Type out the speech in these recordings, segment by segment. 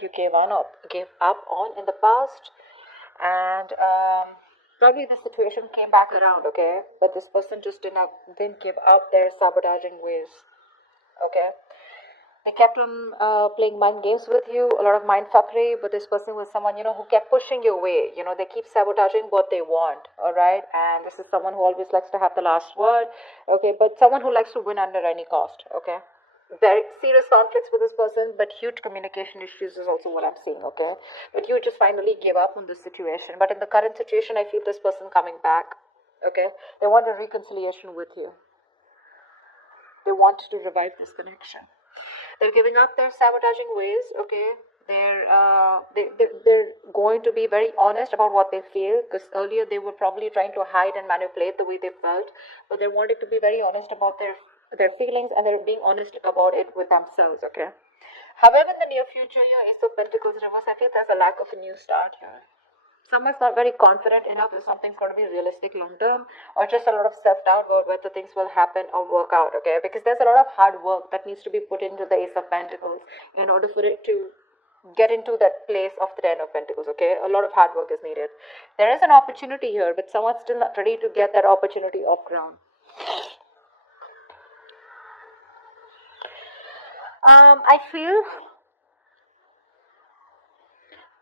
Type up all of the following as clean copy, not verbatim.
that you gave up on in the past, and probably the situation came back around, okay? But this person just didn't give up their sabotaging ways, okay? They kept on playing mind games with you, a lot of mind fuckery, but this person was someone, who kept pushing you away. They keep sabotaging what they want, all right? And this is someone who always likes to have the last word, okay? But someone who likes to win under any cost, okay? Very serious conflicts with this person, but huge communication issues is also what I'm seeing, okay? But you just finally gave up on this situation. But in the current situation, I feel this person coming back, okay? They want a reconciliation with you. They want to revive this connection. They're giving up their sabotaging ways, okay? They're going to be very honest about what they feel, because earlier they were probably trying to hide and manipulate the way they felt, but they wanted to be very honest about their feelings, and they're being honest about it with themselves, okay? However, in the near future, your Ace of Pentacles reverse, I feel there's a lack of a new start here. Someone's not very confident enough if something's going to be realistic long term, or just a lot of self-doubt about whether things will happen or work out, okay? Because there's a lot of hard work that needs to be put into the Ace of Pentacles in order for it to get into that place of the Ten of Pentacles, okay? A lot of hard work is needed. There is an opportunity here, but someone's still not ready to get that opportunity off ground. I feel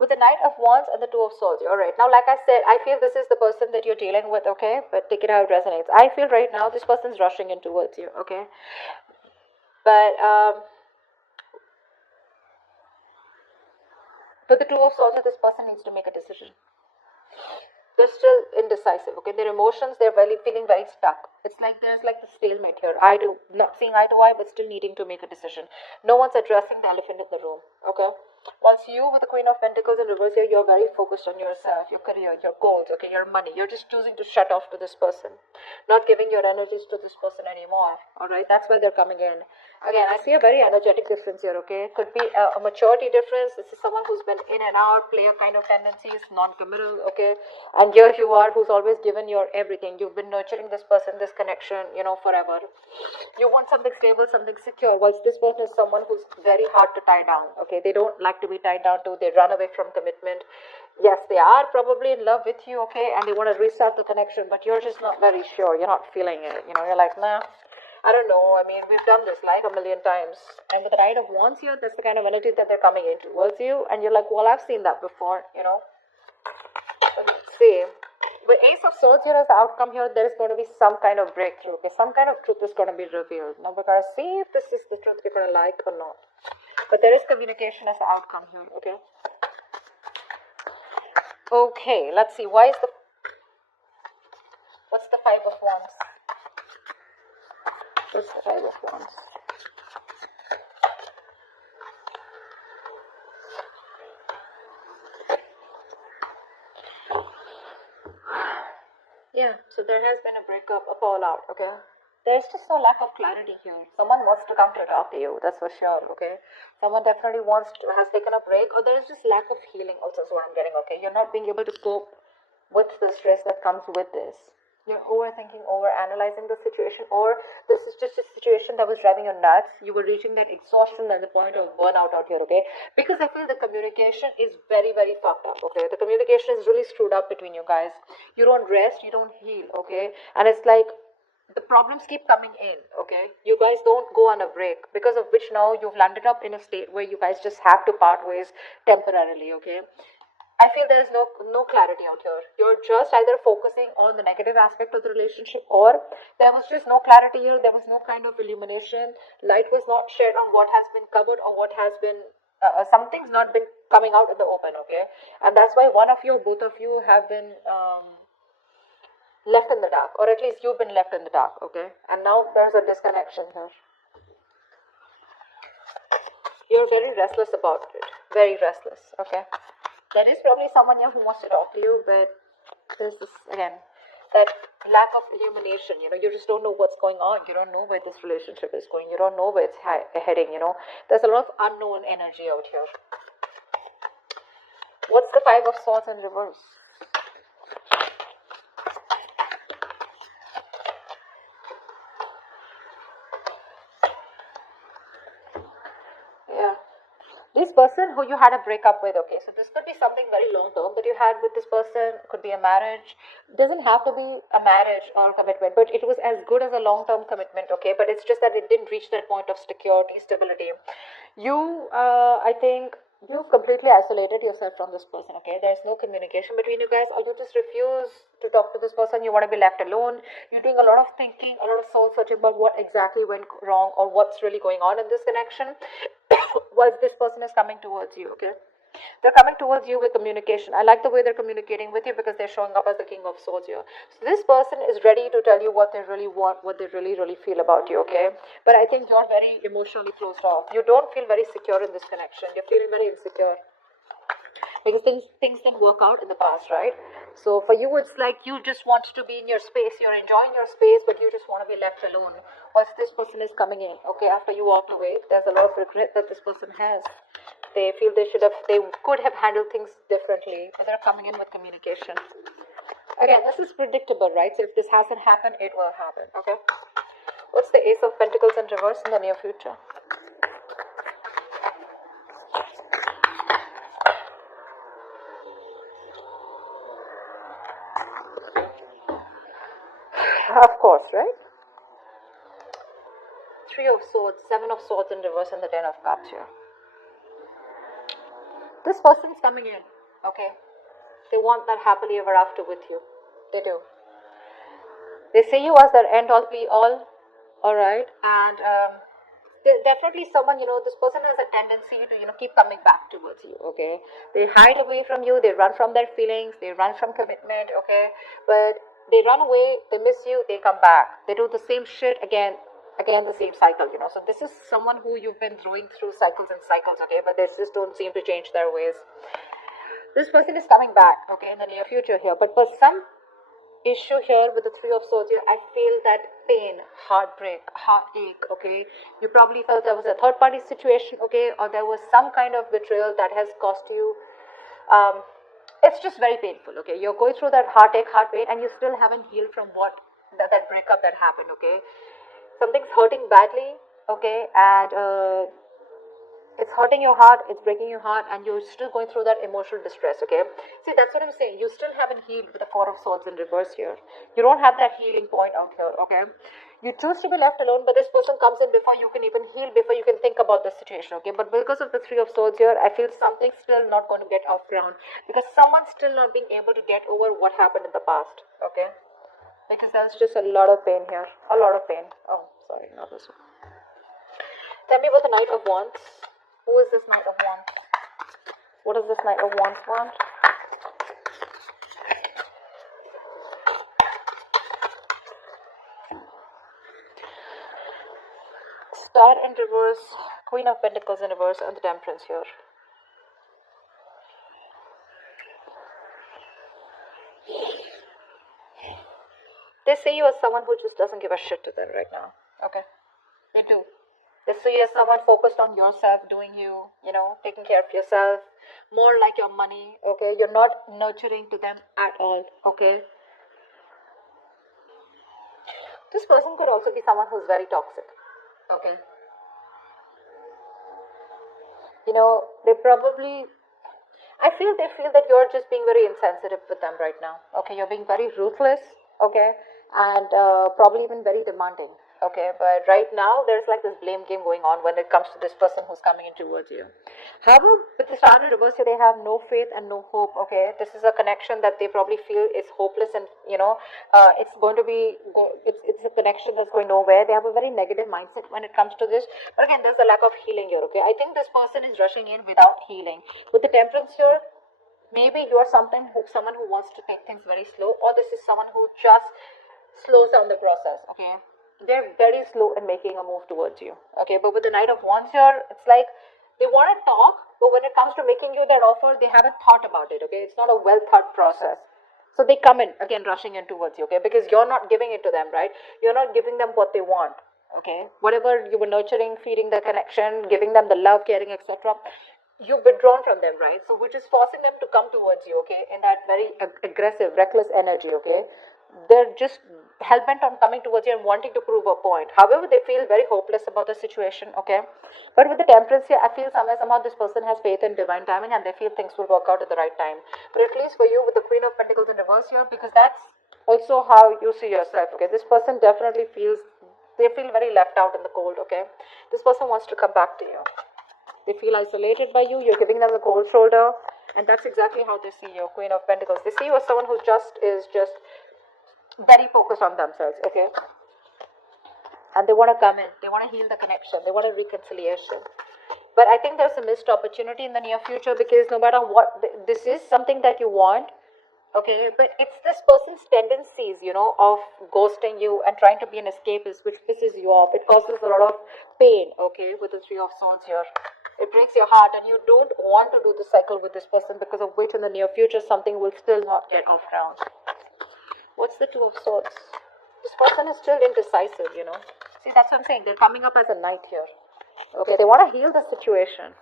with the Knight of Wands and the Two of Swords. All right. Now, like I said, I feel this is the person that you're dealing with, okay? But take it how it resonates. I feel right now this person's rushing in towards you, okay? But with the Two of Swords, this person needs to make a decision. They're still indecisive, okay? Their emotions, they're feeling very stuck. It's like there's like the stalemate here. Not seeing eye to eye, but still needing to make a decision. No one's addressing the elephant in the room, okay? Once you, with the Queen of Pentacles in reverse here, you're very focused on yourself, your career, your goals, okay, your money. You're just choosing to shut off to this person, not giving your energies to this person anymore, all right? That's why they're coming in. Again, I see a very energetic difference here, okay? Could be a maturity difference. This is someone who's been in and out, player kind of tendencies, non-committal, okay? And here you are, who's always given your everything. You've been nurturing this person, this connection, forever. You want something stable, something secure, whilst this person is someone who's very hard to tie down, okay? They don't like to be tied down to. They run away from commitment. Yes, they are probably in love with you, okay? And they want to restart the connection, but you're just not very sure. You're not feeling it, you're like, nah. I don't know. I mean, we've done this like a million times. And with the Knight of Wands here, that's the kind of energy that they're coming in towards you. And you're like, well, I've seen that before, But let's see. With Ace of Swords here as the outcome here, there is going to be some kind of breakthrough. Okay, some kind of truth is going to be revealed. Now we're going to see if this is the truth you're going to like or not. But there is communication as the outcome here, okay? Okay, let's see. What's the Five of Wands? What's the Five of Wands? Yeah, so there has been a breakup, a fallout, okay? There's just no lack of clarity here. Someone wants to come to talk to you, that's for sure, okay? Someone definitely has taken a break, or there is just lack of healing also is what I'm getting, okay? You're not being able to cope with the stress that comes with this. You're overthinking, overanalyzing the situation, or this is just a situation that was driving you nuts. You were reaching that exhaustion at the point of burnout out here, okay? Because I feel the communication is very, very fucked up, okay? The communication is really screwed up between you guys. You don't rest, you don't heal, okay? And it's like the problems keep coming in, okay? You guys don't go on a break, because of which now you've landed up in a state where you guys just have to part ways temporarily, okay? I feel there's no clarity out here. You're just either focusing on the negative aspect of the relationship, or there was just no clarity here. There was no kind of illumination. Light was not shed on what has been covered, or what has been, something's not been coming out in the open, okay? And that's why one of you, both of you have been left in the dark, or at least you've been left in the dark, okay? And now there's a disconnection here. You're very restless about it. Very restless, okay? There is probably someone here who wants to talk to you, but there's this, again, that lack of illumination, you just don't know what's going on. You don't know where this relationship is going. You don't know where it's heading, There's a lot of unknown energy out here. What's the Five of Swords in reverse? This person who you had a breakup with, okay, so this could be something very long term that you had with this person, could be a marriage, doesn't have to be a marriage or commitment, but it was as good as a long term commitment, okay, but it's just that it didn't reach that point of security, stability. I think you've completely isolated yourself from this person, okay, there's no communication between you guys, or you just refuse to talk to this person, you want to be left alone, you're doing a lot of thinking, a lot of soul searching about what exactly went wrong or what's really going on in this connection. While this person is coming towards you, okay, they're coming towards you with communication. I like the way they're communicating with you because they're showing up as the king of swords here. So this person is ready to tell you what they really want, what they really feel about you, okay, but I think you're very emotionally closed off. You don't feel very secure in this connection. You're feeling very insecure because things didn't work out in the past, right? So for you, it's like you just want to be in your space. You're enjoying your space, but you just want to be left alone. Once this person is coming in, okay, after you walked away, there's a lot of regret that this person has. They feel they could have handled things differently, and they're coming in with communication. Again, this is predictable, right? So if this hasn't happened, it will happen, okay? What's the Ace of Pentacles in reverse in the near future? Of course, right? Three of Swords, Seven of Swords in reverse, and the Ten of Cups here. This person's coming in, okay? They want that happily ever after with you. They do. They see you as their end all be all, alright? And definitely someone, this person has a tendency to, keep coming back towards you, okay? They hide away from you, they run from their feelings, they run from commitment, okay? But they run away, they miss you, they come back. They do the same shit again, the same cycle, So this is someone who you've been going through cycles and cycles, okay? But they just don't seem to change their ways. This person is coming back, okay, in the near future here. But for some issue here with the Three of Swords here, I feel that pain, heartbreak, heartache, okay? You probably felt there was a third party situation, okay? Or there was some kind of betrayal that has cost you. It's just very painful, okay? You're going through that heartache, heart pain, and you still haven't healed from that breakup that happened, okay? Something's hurting badly, okay? And it's hurting your heart, it's breaking your heart, and you're still going through that emotional distress, okay? See, that's what I'm saying. You still haven't healed with the Four of Swords in reverse here. You don't have that healing point out here, okay? You choose to be left alone, but this person comes in before you can even heal, before you can think about the situation, okay? But because of the Three of Swords here, I feel something's still not going to get off ground, because someone's still not being able to get over what happened in the past, okay? Because there's just a lot of pain here. A lot of pain. Oh, sorry, not this one. Tell me about the Knight of Wands. Who is this Knight of Wands? What does this Knight of Wands want? Star in reverse, Queen of Pentacles in reverse, and the Temperance here. They see you as someone who just doesn't give a shit to them right now. Okay? They do. They see you as someone focused on yourself, doing you, taking care of yourself, more like your money, okay? You're not nurturing to them at all, okay? This person could also be someone who's very toxic, okay? They probably, I feel they feel that you're just being very insensitive with them right now, okay? You're being very ruthless, okay? And probably even very demanding. Okay, but right now there's like this blame game going on when it comes to this person who's coming in towards you. However, with the Star in reverse here, they have no faith and no hope. Okay, this is a connection that they probably feel is hopeless, and it's going to be it's a connection that's going nowhere. They have a very negative mindset when it comes to this. But again, there's a lack of healing here. Okay, I think this person is rushing in without healing. With the Temperance here, maybe you're someone who wants to take things very slow, or this is someone who just slows down the process. Okay. They're very slow in making a move towards you. Okay, but with the Knight of Wands here, it's like they want to talk, but when it comes to making you that offer, they haven't thought about it. Okay, it's not a well thought process. So they come in again, rushing in towards you. Okay, because you're not giving it to them, right? You're not giving them what they want. Okay, whatever you were nurturing, feeding the connection, giving them the love, caring, etc. You've withdrawn from them, right? So which is forcing them to come towards you. Okay, in that very aggressive, reckless energy. Okay. they're just hell-bent on coming towards you and wanting to prove a point. However, they feel very hopeless about the situation, okay? But with the temperance here, I feel somehow this person has faith in divine timing and they feel things will work out at the right time. But at least for you with the Queen of Pentacles in reverse here, because that's also how you see yourself, okay? This person definitely feels, they feel very left out in the cold, okay? This person wants to come back to you. They feel isolated by you, you're giving them the cold shoulder, and that's exactly how they see you, Queen of Pentacles. They see you as someone who is just very focused on themselves, okay? And they want to come in, they want to heal the connection, they want a reconciliation. But I think there's a missed opportunity in the near future, because no matter what, this is something that you want, okay? But it's this person's tendencies, of ghosting you and trying to be an escapist, which pisses you off. It causes a lot of pain, okay, with the Three of Swords here. It breaks your heart, and you don't want to do the cycle with this person, because of which in the near future something will still not get off ground. What's the Two of Swords? This person is still indecisive, See, that's what I'm saying. They're coming up as a knight here. Okay, they want to heal the situation.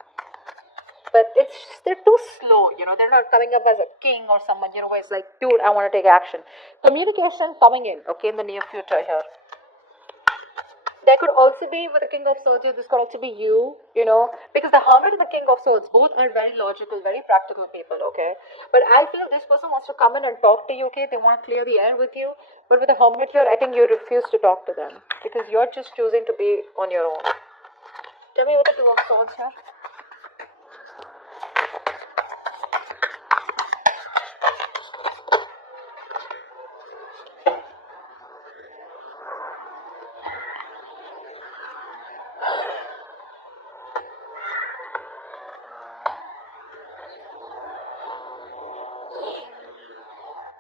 But they're too slow, They're not coming up as a king or someone, who is like, dude, I want to take action. Communication coming in, okay, in the near future here. There could also be, with the King of Swords here, this could also be you, because the Hermit and the King of Swords, both are very logical, very practical people, okay? But I feel this person wants to come in and talk to you, okay? They want to clear the air with you. But with the Hermit here, I think you refuse to talk to them, because you're just choosing to be on your own. Tell me what the Two of Swords here.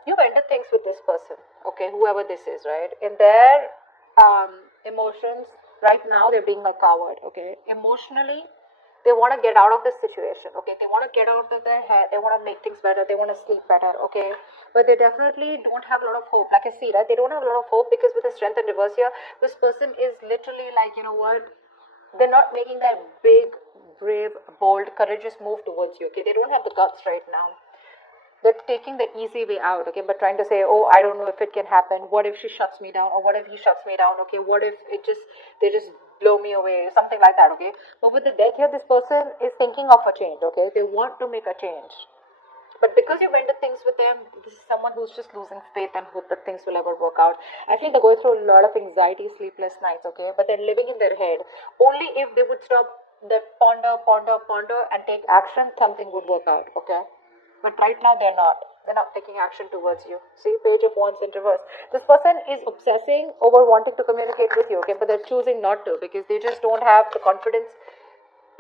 You've ended things with this person, okay, whoever this is, right? In their emotions, right now, they're being a coward, okay? Emotionally, they want to get out of this situation, okay? They want to get out of their head, they want to make things better, they want to sleep better, okay? But they definitely don't have a lot of hope, like I see, right? They don't have a lot of hope, because with the Strength in reverse here, this person is literally like, they're not making that big, brave, bold, courageous move towards you, okay? They don't have the guts right now. They're taking the easy way out, okay, but trying to say, oh, I don't know if it can happen. What if she shuts me down? Or what if he shuts me down? Okay, what if they just blow me away? Something like that, okay? But with the deck here, this person is thinking of a change, okay? They want to make a change. But because you've ended things with them, this is someone who's just losing faith and hope that things will ever work out. I feel they're going through a lot of anxiety, sleepless nights, okay? But they're living in their head. Only if they would stop, they ponder, and take action, something would work out, okay? But right now they're not. They're not taking action towards you. See, Page of Wands in reverse. This person is obsessing over wanting to communicate with you, okay? But they're choosing not to, because they just don't have the confidence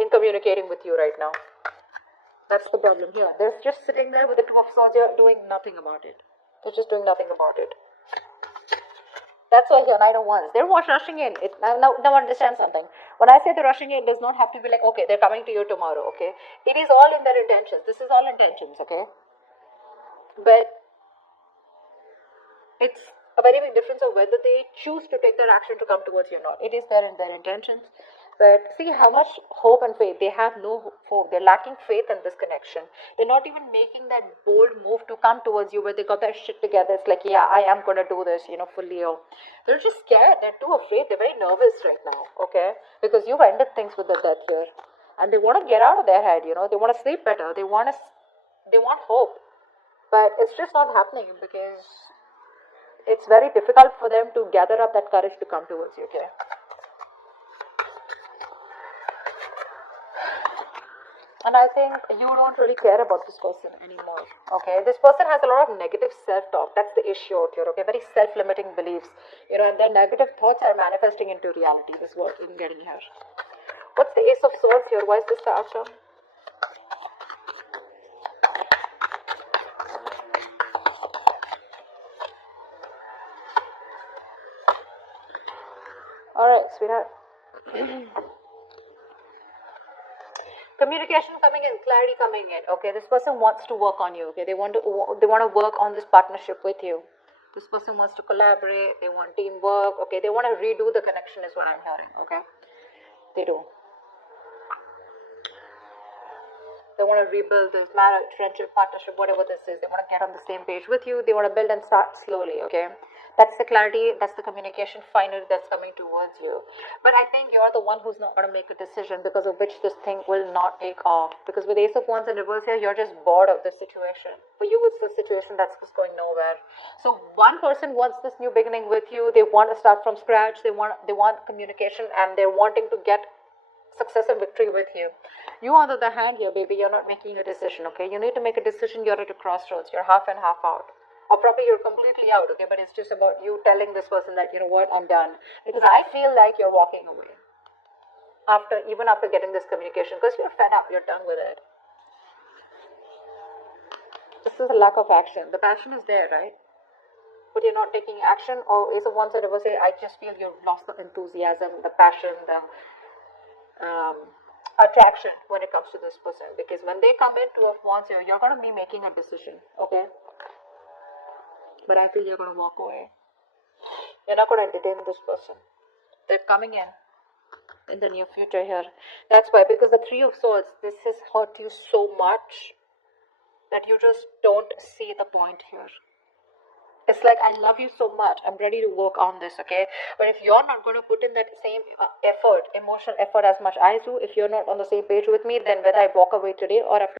in communicating with you right now. That's the problem here. They're just sitting there with the Two of Swords here, doing nothing about it. They're just doing nothing about it. That's why here, Knight of Wands. They're rushing in. Now understand something. When I say they're rushing in, it does not have to be like, okay, they're coming to you tomorrow, okay? It is all in their intentions. This is all intentions, okay? But it's a very big difference of whether they choose to take their action to come towards you or not. It is there in their intentions. But see how much hope and faith. They have no hope. They're lacking faith in this connection. They're not even making that bold move to come towards you where they got their shit together. It's like, yeah, I am going to do this, for Leo. They're just scared. They're too afraid. They're very nervous right now, okay? Because you've ended things with the death here. And they want to get out of their head, They want to sleep better. They want hope. But it's just not happening, because it's very difficult for them to gather up that courage to come towards you, okay? And I think you don't really care about this person anymore, okay? This person has a lot of negative self-talk. That's the issue out here, okay? Very self-limiting beliefs, and their negative thoughts are manifesting into reality. This is what I'm getting here. What's the Ace of Swords here? Why is this the outcome? Alright, sweetheart. Communication coming in, clarity coming in, okay? This person wants to work on you, okay? They want to work on this partnership with you. This person wants to collaborate, they want teamwork, okay? They want to redo the connection is what I'm hearing, okay? They do. They want to rebuild this marriage, friendship, partnership, whatever this is. They want to get on the same page with you. They want to build and start slowly, okay? That's the clarity, that's the communication finally that's coming towards you. But I think you're the one who's not going to make a decision, because of which this thing will not take off. Because with Ace of Wands in reverse here, you're just bored of this situation. For you, it's a situation that's just going nowhere. So one person wants this new beginning with you. They want to start from scratch. They want communication, and they're wanting to get success and victory with you. You, on the other hand, here, baby, you're not making a decision, okay? You need to make a decision. You're at a crossroads. You're half and half out. Or probably you're completely out, okay? But it's just about you telling this person that, you know what, I'm done. Because I feel like you're walking away. Even after getting this communication. Because you're fed up. You're done with it. This is a lack of action. The passion is there, right? But you're not taking action. Or Ace of Wands at reverse, I just feel you've lost the enthusiasm, the passion, the attraction when it comes to this person. Because when they come in, Two of Wands, you're going to be making a decision, okay? But I feel you're going to walk away. You're not going to entertain this person. They're coming in the near future here. That's why, because the Three of Swords, this has hurt you so much that you just don't see the point here. It's like, I love you so much, I'm ready to work on this, okay? But if you're not going to put in that same effort, emotional effort as much as I do, if you're not on the same page with me, then whether I walk away today or after